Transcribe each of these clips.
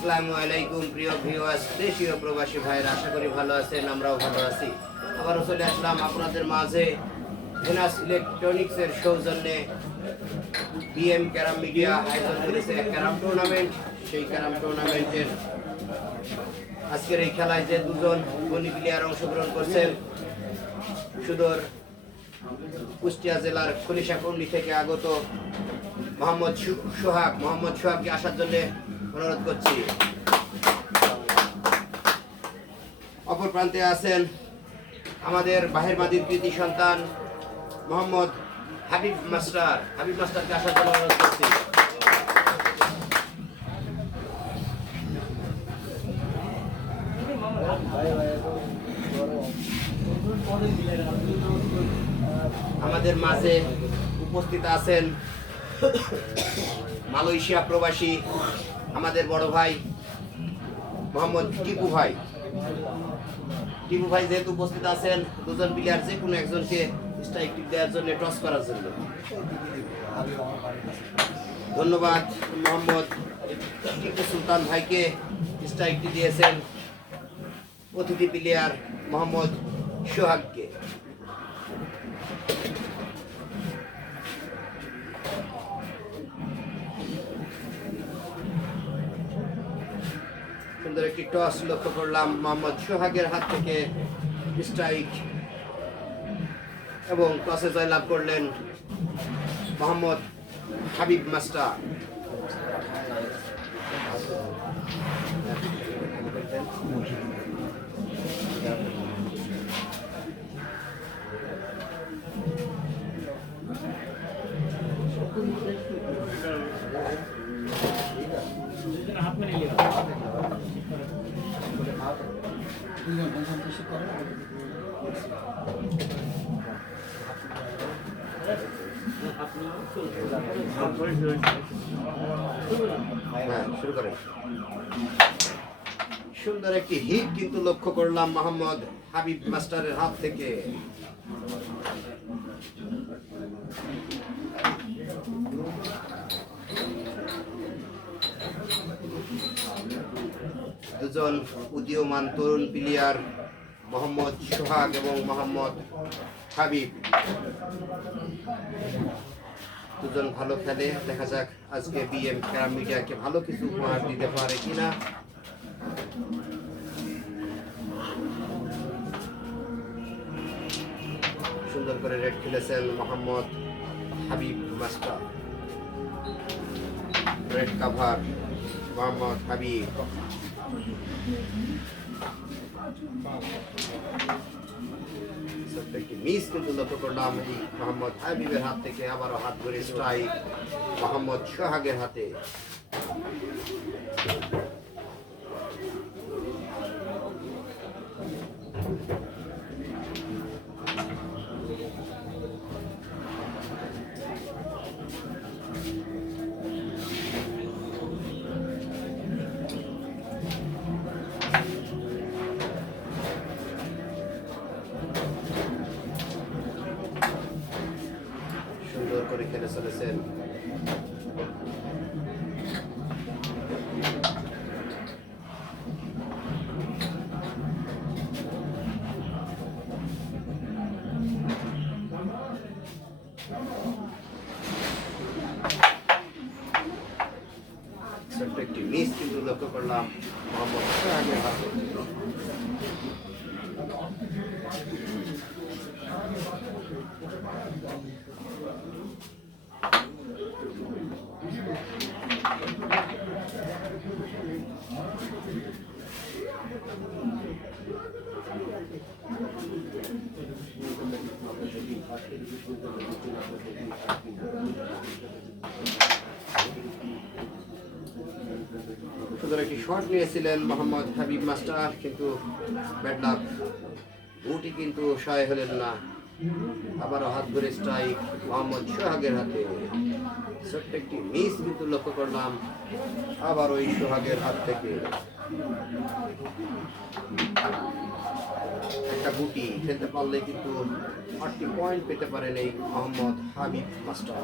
আসসালামু আলাইকুম, প্রিয় ভিউয়ার্স দেশীয় প্রবাসী ভাইয়ের আশা করি ভালো আছেন, আমরাও ভালো আছি। আবারও চলে আসলাম আপনাদের মাঝে ভেনাস ইলেকট্রনিক্সের সৌজন্যে বিএম ক্যারাম মিডিয়া আয়োজন করেছে এক ক্যারাম টুর্নামেন্ট সেই ক্যারাম টুর্নামেন্টের আজকের এই খেলায় যে দুজন গণি প্লেয়ার অংশগ্রহণ করছেন, সুদূর কুষ্টিয়া জেলার খলিশাকুন্ডি থেকে আগত মোহাম্মদ সোহাগ। মোহাম্মদ সোহাগকে আসার জন্য অনুরোধ করছি। অপর প্রান্তে আছেন আমাদের বাহির মাদির কৃতি সন্তান মোহাম্মদ হাবিব মাস্টার। হাবিব মাস্টারকে আসার জন্য অনুরোধ করছি। আমাদের মাঝে উপস্থিত আছেন মালয়েশিয়া প্রবাসী আমাদের বড় ভাই মোহাম্মদ টিপু ভাই। টিপু ভাই যেহেতু উপস্থিত আছেন, দুজন প্লেয়ার যে কোনো একজনকে স্ট্রাইক দেওয়ার জন্য টস করার জন্য। ধন্যবাদ মোহাম্মদ টিপু সুলতান ভাইকে স্ট্রাইকটি দিয়েছেন। অতিথি প্লেয়ার মোহাম্মদ সোহাগকে। সুন্দর একটি টস লক্ষ্য করলাম মোহাম্মদ সোহাগের হাত থেকে স্ট্রাইক এবং টসে জয়লাভ করলেন মোহাম্মদ হাবিব মাস্টার। সুন্দর একটি হিট কিন্তু লক্ষ্য করলাম মোহাম্মদ হাবিব মাস্টারের হাত থেকে। দুজন উদীয়মান তরুণ প্লেয়ার মোহাম্মদ সোহাগ এবং মোহাম্মদ হাবিব। দুজন ভালো খেলে, দেখা যাক আজকে বিএম ক্যারাম মিডিয়াকে ভালো কিছু উপহার দিতে পারে কিনা। সুন্দর করে রেড খেলেছেন Mohammad Habib master. Raid cover. Mohammad Habib ছোট্ট একটি মিস কিন্তু লক্ষ্য করলাম মোহাম্মদ হাবিবের হাত থেকে আবারও হাত ধরে স্ট্রাইক মোহাম্মদ সোহাগের হাতে। ছোট্ট একটি মিস কিন্তু লক্ষ্য করলাম মোহাম্মদ সোহাগের হাতে সুন্দর একটি শট নিয়েছিলেন মোহাম্মদ হাবিব মাস্টার, কিন্তু ব্যাড লাক বুটি কিন্তু সহায় হলেন না। আবারও হাত ধরে স্ট্রাইক মোহাম্মদ সোহাগের হাতে। ছোট্ট একটি মিস কিন্তু লক্ষ্য করলাম। আবার ওই সোহাগের হাত থেকে। একটা গুটি খেলতে পারলে কিন্তু আটটি পয়েন্ট পেতে পারেন এই মোহাম্মদ হাবিব মাস্টার।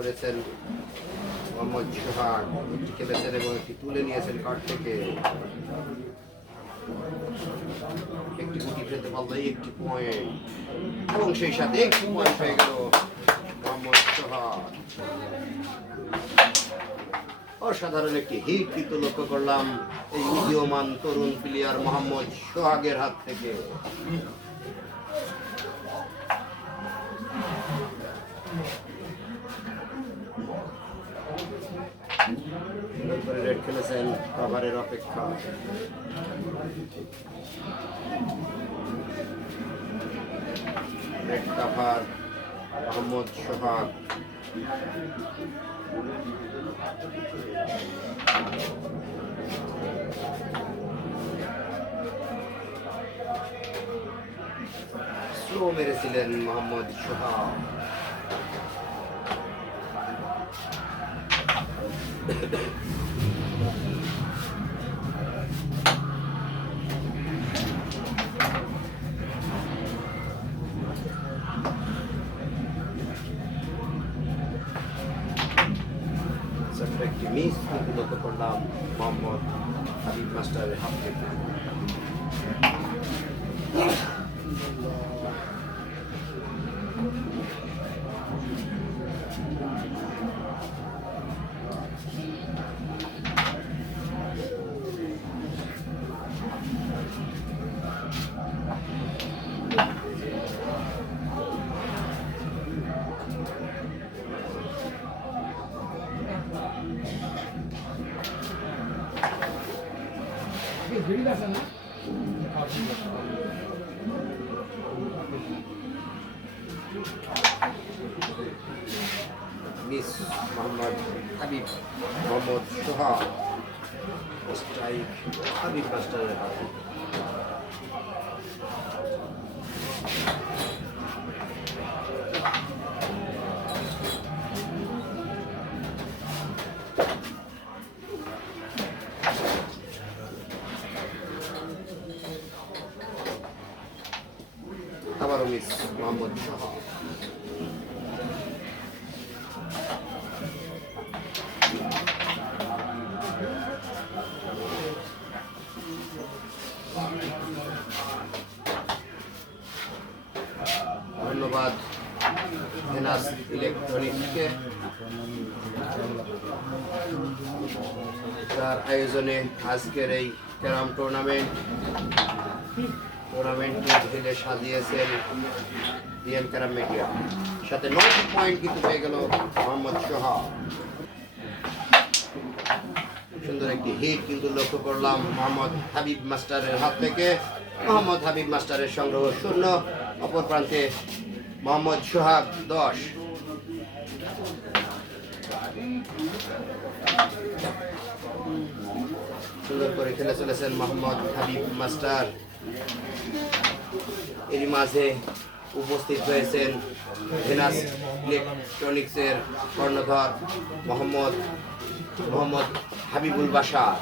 খেলেছেন মোহাম্মদ সোহাগ খেলেছেন এবং একটি তুলে নিয়েছেন কাঠ থেকে। একটি গুটি ফেলতে পারল একটি পয়েন্ট এবং সেই সাথে একটি পয়েন্ট হয়ে গেল মোহাম্মদ অসাধারণ একটি হিট কিন্তু লক্ষ্য করলাম এই উদীয়মান তরুণ প্লেয়ার মোহাম্মদ সোহাগের হাত থেকে। সুন্দর করে রেড খেলেছেন কভারের অপেক্ষা। কাভার মোহাম্মদ সোহাগ। স্লো মেরেছিলেন মোহাম্মদ মিস মোহাম্মদ হাবিব মোহাম্মদ সোহা স্ট্রাইক হাবিব মাস্টারের হাতে। ধন্যবাদ ইলেকট্রনিক্সকে। তার আয়োজনে আজকের এই ক্যারাম টুর্নামেন্ট টুর্নামেন্টটি সাজিয়েছেন ডিএম ক্যারাম মিডিয়া। সাথে নয়টি পয়েন্ট কিন্তু পেয়ে গেল মোহাম্মদ সোহা। সুন্দর একটি হিট কিন্তু লক্ষ্য করলাম মোহাম্মদ হাবিব মাস্টারের হাত থেকে। মোহাম্মদ হাবিব মাস্টারের সংগ্রহ শূন্য। অপর প্রান্তে মোহাম্মদ সোহাগ, দশ। সুন্দর করে খেলে চলেছেন মোহাম্মদ হাবিব মাস্টার। এরই মাঝে উপস্থিত হয়েছেন ভেনাস ইলেকট্রনিক্সের কর্ণধর মোহাম্মদ মোহাম্মদ হাবিবুল বাশার।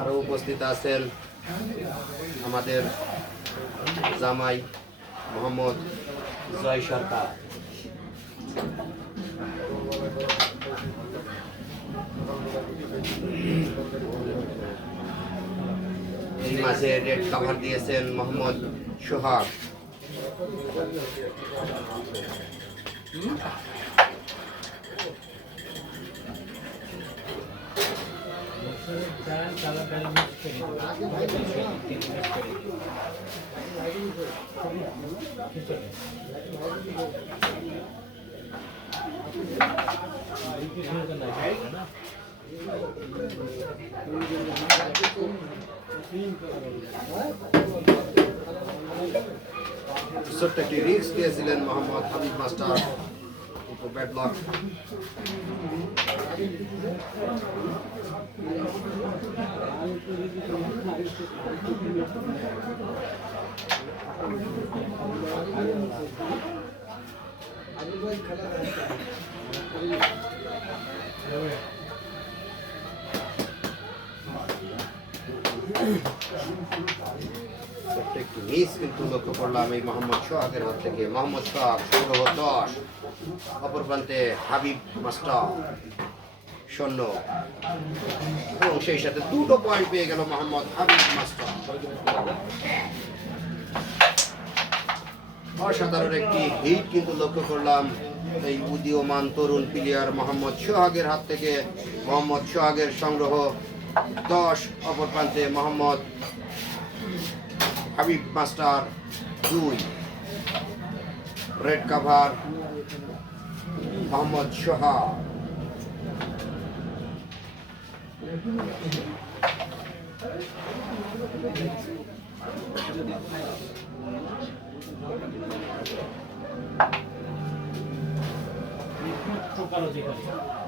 আরও উপস্থিত আছেন আমাদের জামাই মোহাম্মদ জয় সরকার। এই মাঝে রেড কাভার দিয়েছেন মোহাম্মদ সোহাগ। ছোট্ট একটি রিস্ক দিয়েছিলেন মোহাম্মদ হাবিব মাস্টার কিন্তু ব্যাড লক একটি মিস কিন্তু লক্ষ্য করলাম এই মোহাম্মদ সোহাগের হাত থেকে। মোহাম্মদ সোহাগ সংগ্রহ দশ, অপর প্রান্তে হাবিব মাস্টার শূন্য এবং সেই সাথে দুটো পয়েন্ট পেয়ে গেল মোহাম্মদ হাবিব মাস্টার। অসাধারণ একটি হিট কিন্তু লক্ষ্য করলাম এই উদীয়মান তরুণ প্লেয়ার মোহাম্মদ সোহাগের হাত থেকে। মোহাম্মদ সোহাগের সংগ্রহ দশ অপর প্রান্তে মোহাম্মদ হাবিব মাস্টার দুই। রেড কাভার মোহাম্মদ সোহা। সোহাগ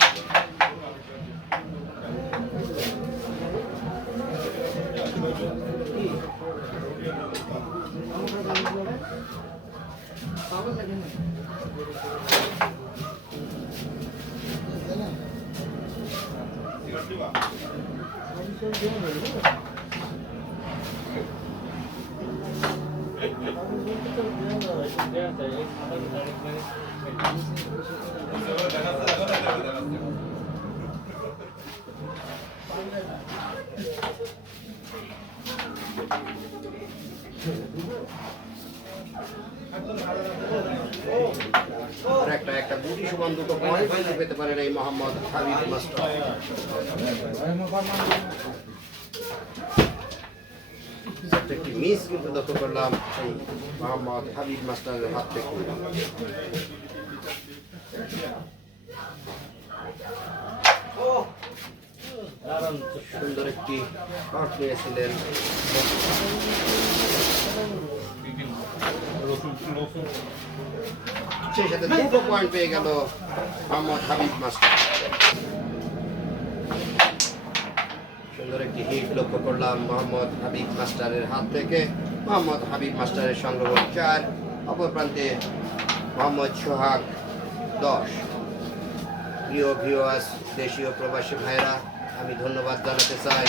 되겠네. পারেন এই মোহাম্মদ হাবিব একটি মিস কিন্তু লক্ষ্য করলাম, এই মোহাম্মদ হাবিব মাস্টারের হাত থেকে। সুন্দর একটি শট নিয়েছিলেন। সেই সাথে দুটো পয়েন্ট পেয়ে গেল মোহাম্মদ হাবিব মাস্টার। সুন্দর একটি হিট লক্ষ্য করলাম মোহাম্মদ হাবিব মাস্টারের হাত থেকে। মোহাম্মদ হাবিব মাস্টারের সংগ্রহ চার, অপর প্রান্তে মোহাম্মদ সোহাগ দশ। প্রিয় ভিওয়াস দেশীয় প্রবাসী ভাইরা আমি ধন্যবাদ জানাতে চাই।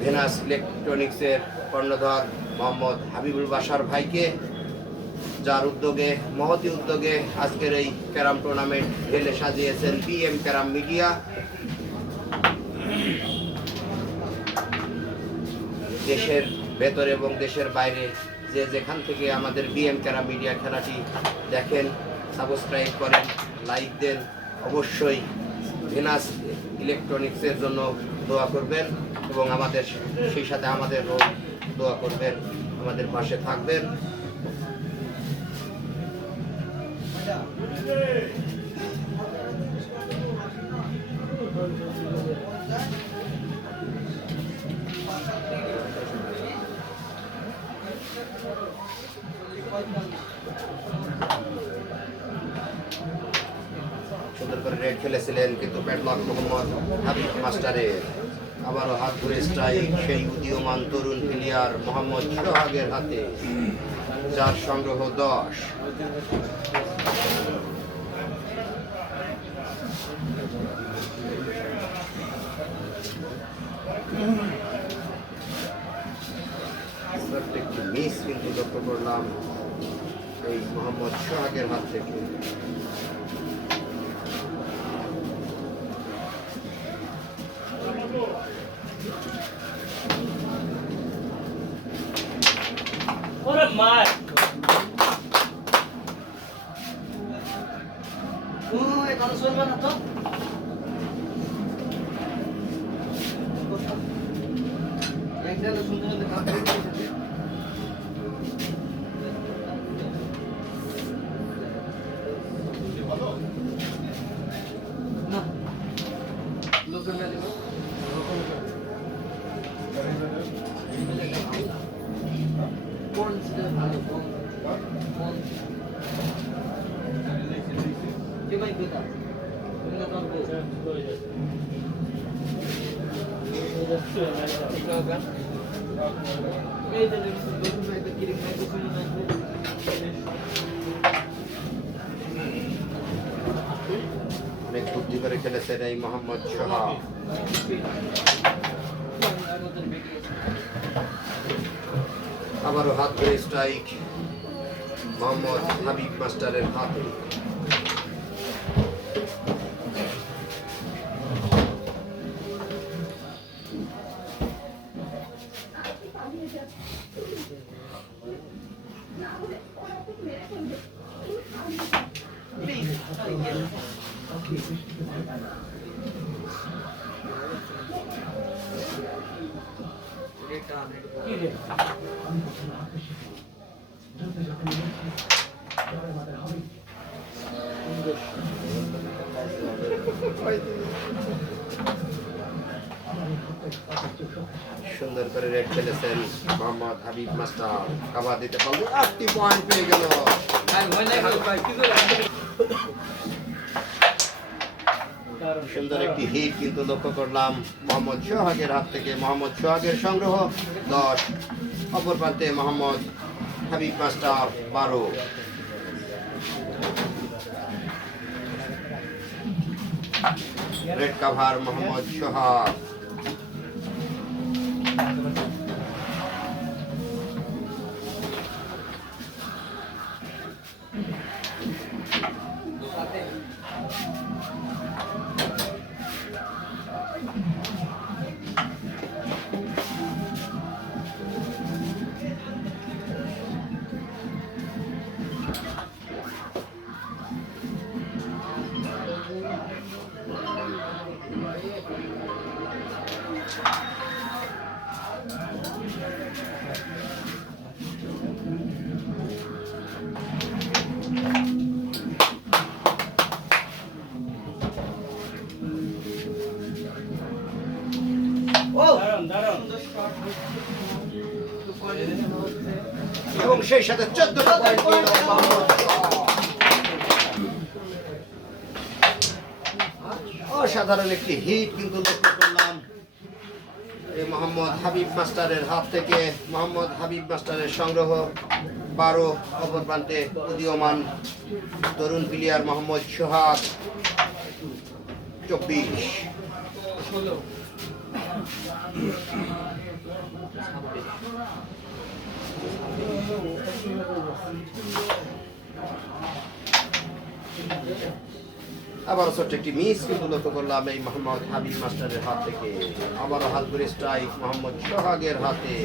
ভেনাস ইলেকট্রনিক্সের কর্ণধর মোহাম্মদ হাবিবুল বাসার ভাইকে, যার উদ্যোগে, মহতি উদ্যোগে আজকের এই ক্যারাম টুর্নামেন্ট ঢেলে সাজিয়েছেন বিএম ক্যারাম মিডিয়া। দেশের ভেতরে এবং দেশের বাইরে যে যেখান থেকে আমাদের বিএম ক্যারাম মিডিয়া খেলাটি দেখেন, সাবস্ক্রাইব করেন, লাইক দেন, অবশ্যই ভেনাস ইলেকট্রনিক্সের জন্য দোয়া করবেন এবং আমাদের, সেই সাথে আমাদেরও দোয়া করবেন আমাদের পাশে থাকবেন। সুন্দর করে রেড খেলেছিলেন কিন্তু ব্যাটলক মোহাম্মদ হাবিব মাস্টারের। আবারও হাত ধরে স্ট্রাইক সেই উদীয়মান তরুণ প্লেয়ার মোহাম্মদ সোহাগের হাতে, যার সংগ্রহ দশ। মিস কিন্তু লক্ষ্য করলাম, এই মোহাম্মদ সোহাগের হাত থেকে। শুনতে শুনতে কাজ করে কোন ছিল ভালো কোন কোন কে ভাই কোথা তুমি না তোর বউ এই তো দেখছি দেখুন না এটা কীরকম না দেখুন না অনেক খেলেছেন এই মোহাম্মদ সোহাগ আবারও হাত ধরে স্ট্রাইক মোহাম্মদ হাবিব মাস্টারের হাতে। সুন্দর করে রেড খেলেছেন মোহাম্মদ হাবিব মাস্টার। কাবা দিতে পারল আটটি পয়েন্ট পেয়ে গেল। সুন্দর একটি হিট কিন্তু লক্ষ্য করলাম মোহাম্মদ সোহাগের হাত থেকে। মোহাম্মদ সোহাগের সংগ্রহ দশ। অপর প্রান্তে মোহাম্মদ হাবিব মাস্টার বারো। Raid cover Mohammad Sohag. 你么洗 মাস্টারের হাত থেকে মোহাম্মদ হাবিব মাস্টারের সংগ্রহ বারো অপর প্রান্তে উদীয়মান তরুণ প্লেয়ার মোহাম্মদ সোহাগ, চব্বিশ। আবারও ছোট্ট একটি মিস কিন্তু লক্ষ্য করলাম এই মোহাম্মদ হাবিব মাস্টারের হাত থেকে। আবারও হাত স্ট্রাইক মোহাম্মদ সোহাগের হাতে।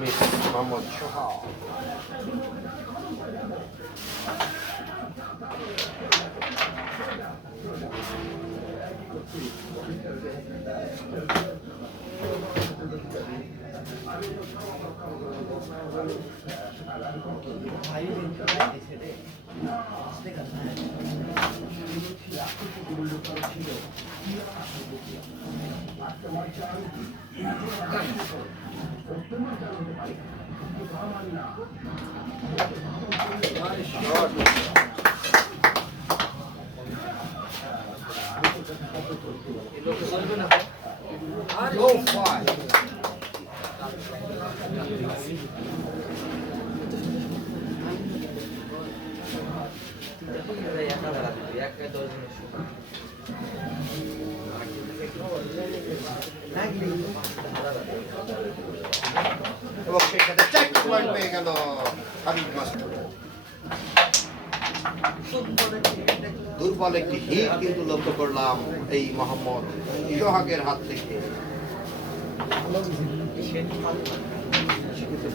আবারও মিস মোহাম্মদ সোহাগ Go 頑張んな。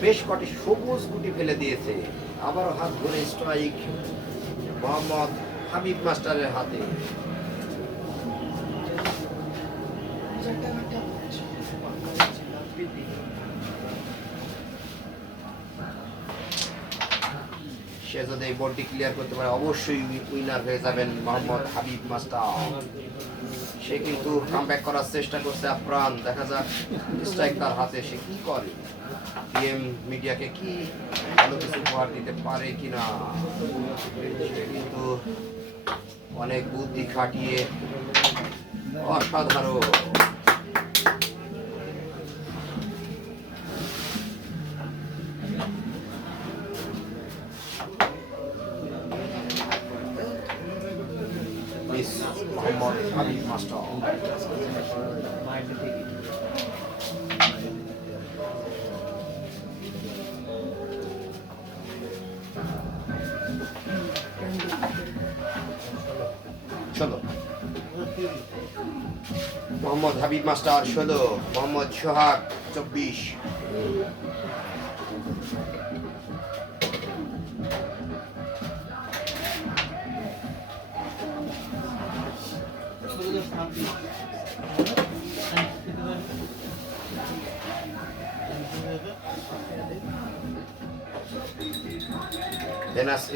বেশ কটি সবুজ গুটি ফেলে দিয়েছে। আবারও হাত ধরে স্ট্রাইক মোহাম্মদ হাবিব মাস্টারের হাতে। সে যদি এই বলটি ক্লিয়ার করতে পারে। অবশ্যই উইনার হয়ে যাবেন মোহাম্মদ হাবিব মাস্টার। সে কিন্তু কামব্যাক করার চেষ্টা করছে আপ্রাণ। দেখা যাক স্ট্রাইক তার হাতে সে কি করে। পিএম মিডিয়াকে কি ভালো কিছু উপহার দিতে পারে কিনা? সে কিন্তু অনেক বুদ্ধি খাটিয়ে অসাধারণ। মোহাম্মদ হাবিব মাস্টার ষোলো মোহাম্মদ সোহাগ চব্বিশ।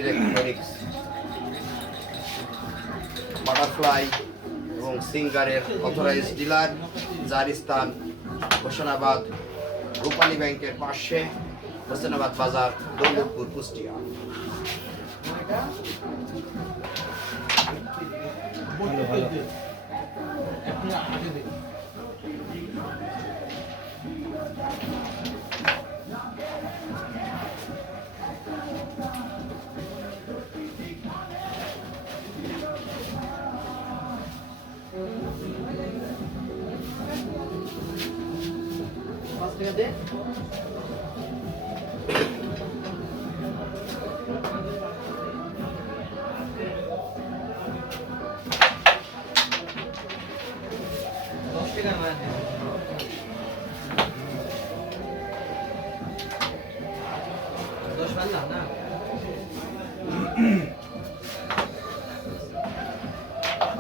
ইলেকট্রনিক্স বাটারফ্লাই এবং সিঙ্গারের অথরাইজ ডিলার যার স্থান হোসেনাবাদ, রূপালী ব্যাংকের পাশে, হোসেনাবাদ বাজার, দৌলতপুর, কুষ্টিয়া। পাঁচ টাকা দে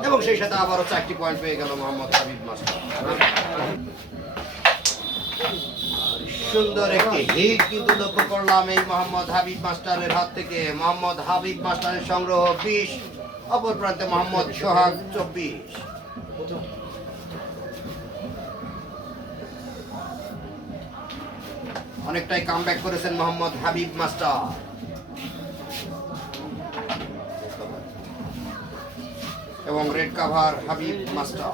এবং সেই সাথে আবারও চারটি পয়েন্ট পেয়ে গেল মোহাম্মদ হাবিব মাস্টার। সুন্দর একটি হিট কিন্তু লক্ষ্য করলাম এই মোহাম্মদ হাবিব মাস্টারের হাত থেকে। মোহাম্মদ হাবিব মাস্টারের সংগ্রহ বিশ, অপর প্রান্তে মোহাম্মদ সোহাগ চব্বিশ। অনেকটাই কাম করেছেন মোহাম্মদ হাবিব মাস্টার। এবং রেড কাভার হাবিব মাস্টার।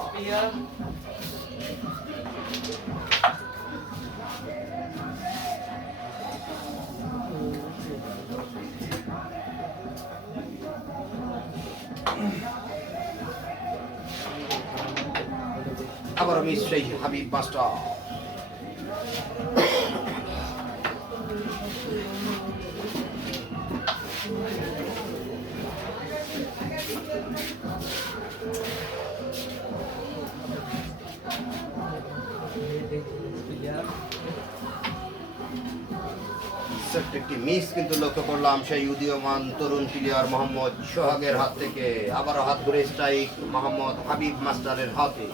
আবার মিস সেই হাবিব মাস্টার একটি মিস কিন্তু লক্ষ্য করলাম সেই উদীয়মান তরুণ প্লেয়ার মোহাম্মদ সোহাগের হাত থেকে। আবারও হাত ধরে স্ট্রাইক মোহাম্মদ হাবিব মাস্টারের হাতে।